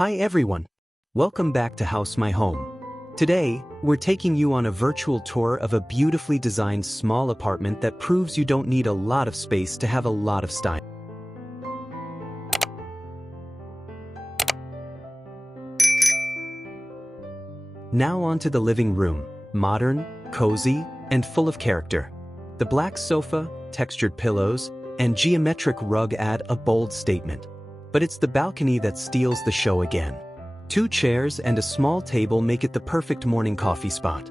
Hi everyone! Welcome back to House My Home. Today, we're taking you on a virtual tour of a beautifully designed small apartment that proves you don't need a lot of space to have a lot of style. Now onto the living room, modern, cozy, and full of character. The black sofa, textured pillows, and geometric rug add a bold statement. But it's the balcony that steals the show again. 2 chairs and a small table make it the perfect morning coffee spot.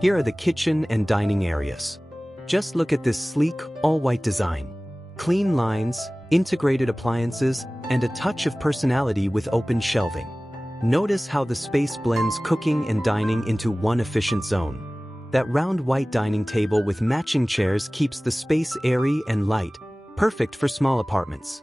Here are the kitchen and dining areas. Just look at this sleek, all-white design. Clean lines, integrated appliances, and a touch of personality with open shelving. Notice how the space blends cooking and dining into one efficient zone. That round white dining table with matching chairs keeps the space airy and light, perfect for small apartments.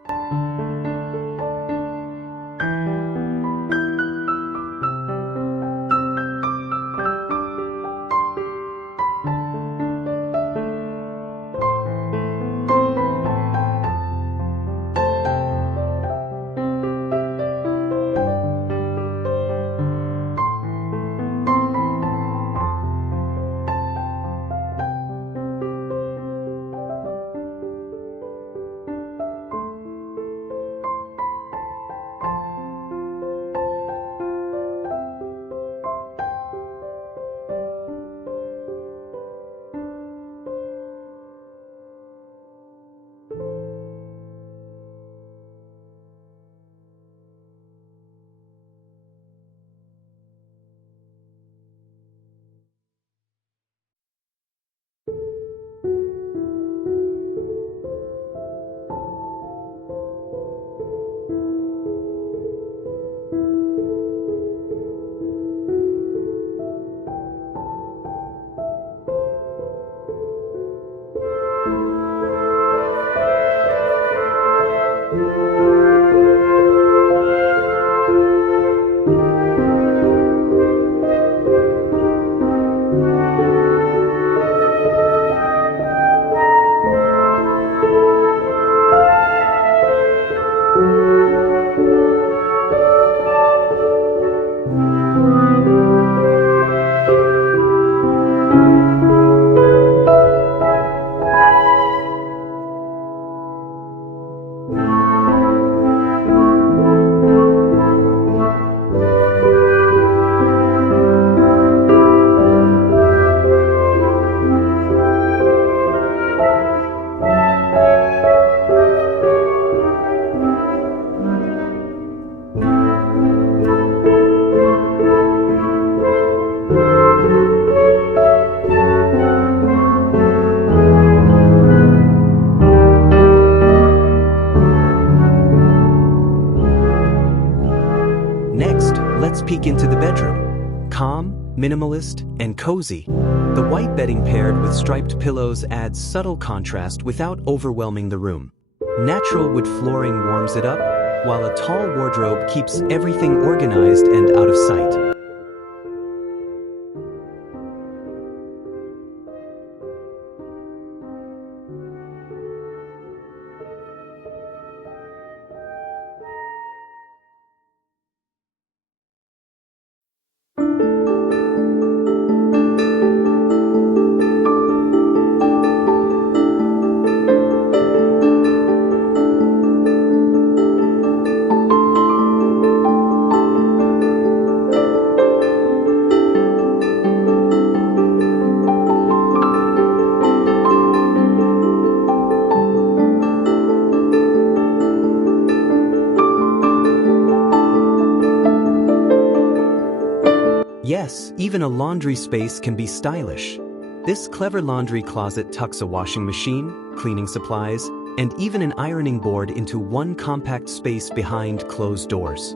Next, let's peek into the bedroom. Calm, minimalist, and cozy. The white bedding paired with striped pillows adds subtle contrast without overwhelming the room. Natural wood flooring warms it up, while a tall wardrobe keeps everything organized and out of sight. Yes, even a laundry space can be stylish. This clever laundry closet tucks a washing machine, cleaning supplies, and even an ironing board into one compact space behind closed doors.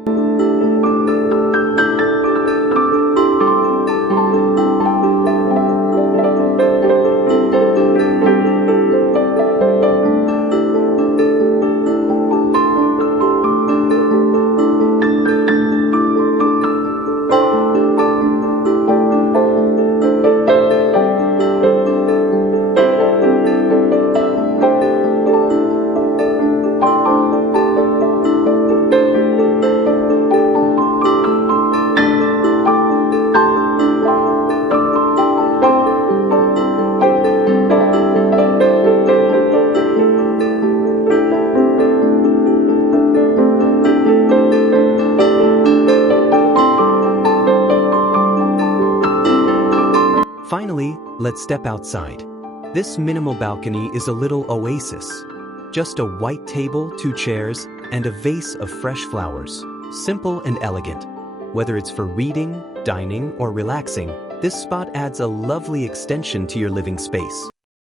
let's step outside. This minimal balcony is a little oasis. Just a white table, 2 chairs, and a vase of fresh flowers. Simple and elegant. Whether it's for reading, dining, or relaxing, this spot adds a lovely extension to your living space.